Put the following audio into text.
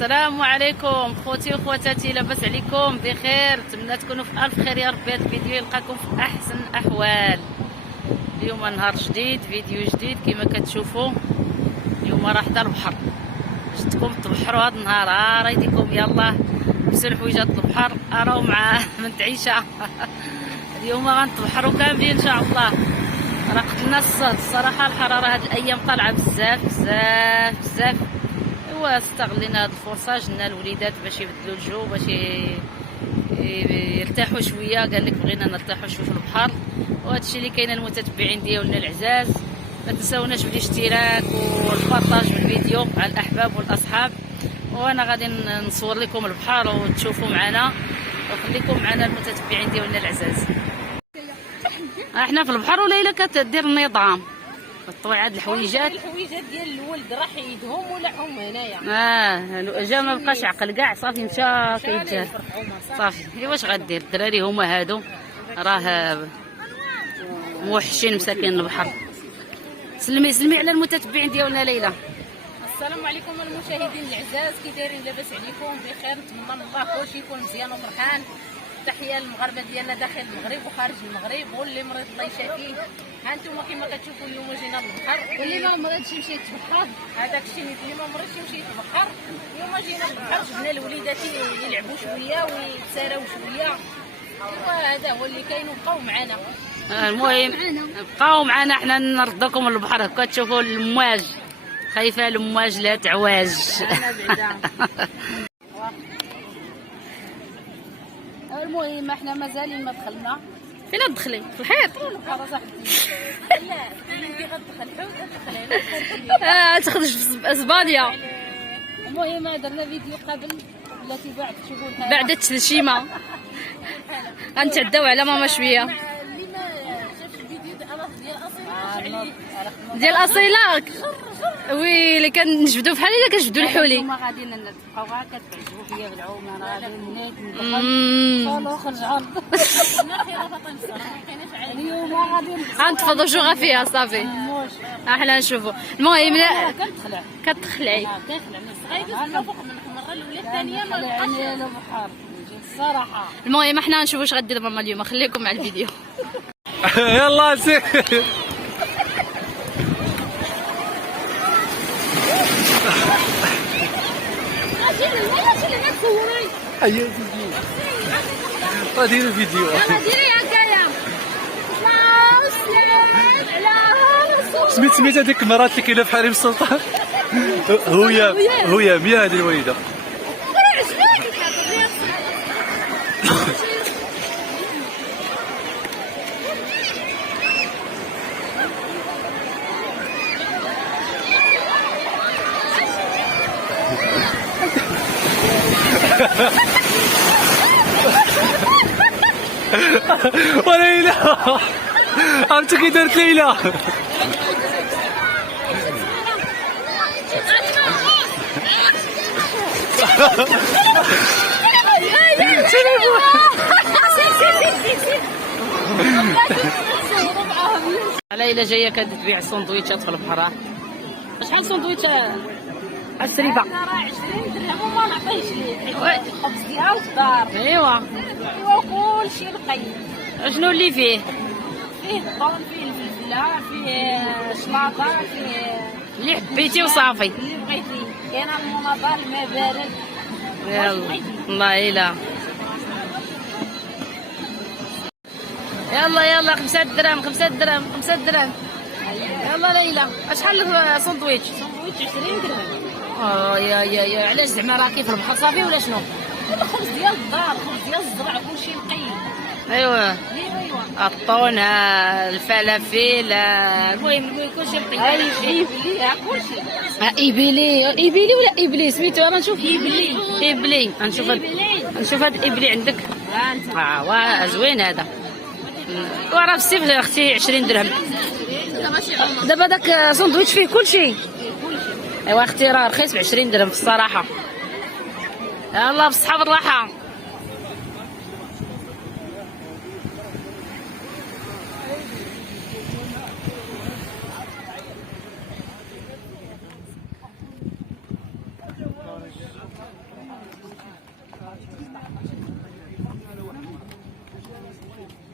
السلام عليكم خوتي وخواتاتي، لاباس عليكم بخير؟ نتمنى تكونوا في الف خير يا ربي. هذا الفيديو يلقاكم في احسن الاحوال. اليوم نهار جديد، فيديو جديد كما كتشوفوا. اليوم راه حدا البحر، جيتكم تبحروا هذا النهار. راه يديكم يلا لبسوا الحويجات البحر، راهو مع من تعيشه. اليوم غنتبحروا كاملين ان شاء الله. راه قتلنا الصهد الصراحه. الحراره هاد الايام طالعه بزاف بزاف بزاف. ايوا استغلينا هاد الفرصه، جبنا الوليدات باش يبدلوا الجو، باش يرتاحوا شويه. قال لك بغينا نرتاحوا شويه في البحر، وهذا الشيء اللي كاين المتتبعين ديالنا العزاز. ما تنساوناش بالاشتراك والبارطاج بالفيديو مع الاحباب والاصحاب. وانا غادي نصور لكم البحر وتشوفوا معنا، وخليكم معنا المتتبعين ديالنا العزاز. احنا في البحر وليلى كتدير النظام طوي هاد الحويجات ديال الولد راه حيدهم ولا حهم هنايا. جا ما بقاش عقل كاع، صافي مشى كيتجاه صافي. واش غدير؟ الدراري هما هادو راه موحشين مساكين البحر. سلمي على المتتبعين ديالنا ليلى. السلام عليكم المشاهدين العزاز، كي دايرين؟ لاباس عليكم بخير؟ نتمنى من الله كلشي يكون مزيان وفرحان. تحيه للمغاربه ديالنا داخل المغرب وخارج المغرب، واللي مريض الله يشافيه. ها انتم كما كتشوفوا اليوم جينا للبحر، واللي ما مريضش يمشي يتبحر. هذاك الشيء اللي ما مريضش يمشي يتبحر. اليوم جينا للبحر، جبنا الوليدات يلعبوا شويه ويتساراو شويه. وهذا هو اللي كاين، وبقاو معنا. المهم بقاو معنا، حنا نردكم للبحر. كتشوفوا الامواج، خايفه الامواج لا تعواج. المهم احنا مازالين ما دخلنا. فين تدخلي؟ في الحيط؟ البحر صاحبتي. لا انت غتدخل حوت غتدخل تخرج في اسبانيا. المهم درنا فيديو قبل التي بعد تشوفونها بعد التشيمه غنتعداو على ماما شويه. اللي ما شافش الفيديو ديال اصيله وي اللي كنجبدوا بحال اللي كنجبدوا الحولي. هما غادي نبقاو غير كتعجبوا فيا بالعومه. انا غادي نيت نخرج عرض. اليوم غادي غنتفضوا جغرافيا صافي. احنا نشوفوا. المهم كتخلعي كنخلع من الصغير فوق من المره الاولى الثانيه ما بقاش البحر الصراحه. المهم احنا نشوفوا واش غدير ماما اليوم. خليكم مع الفيديو. يلا سير. ايوا فيديو غادي ندير فيديو. يلا ديري هكايا. سميت هذيك المرات اللي كاينه في حريم السلطان. هويا مية هذه الوالده. وليلى عرفتي كي دارت ليلى؟ ليلى جايه كتبيع السندويتشات في البحر. شحال سندويتش السريبه؟ راه 20 درهم وما نعطيهش ليه. الخبز ديالو في الدار. ايوا كلشي لقيت. شنو اللي فيه؟ فيه الطون، فيه الفلفله، فيه الشلاطه، فيه اللي حبيتي وصافي. اللي بغيتي. كاين المناضه، الماء بارد. يلا الله إله. يلا 5 درهم 5 درهم 5 درهم. يلا ليلى شحال السندويتش؟ سندويتش 20 درهم. يا علاش زعما راكي في البحر صافي ولا شنو؟ الخبز ديال الدار، الخبز ديال الزرع، كلشي لقيت. ايوا ايوا الطون، الفلافل، المهم كلشي لقيت. كلشي ايبيلي ولا ابلي سميتو؟ انا نشوف ابلي نشوف هاد ابلي عندك. ها زوين هذا. وراه في السيف اختي 20 درهم. دابا داك سندويتش فيه كلشي. ايوا اختي راه رخيص ب 20 درهم في الصراحه. يلا بالصحه والراحه. الفيديو.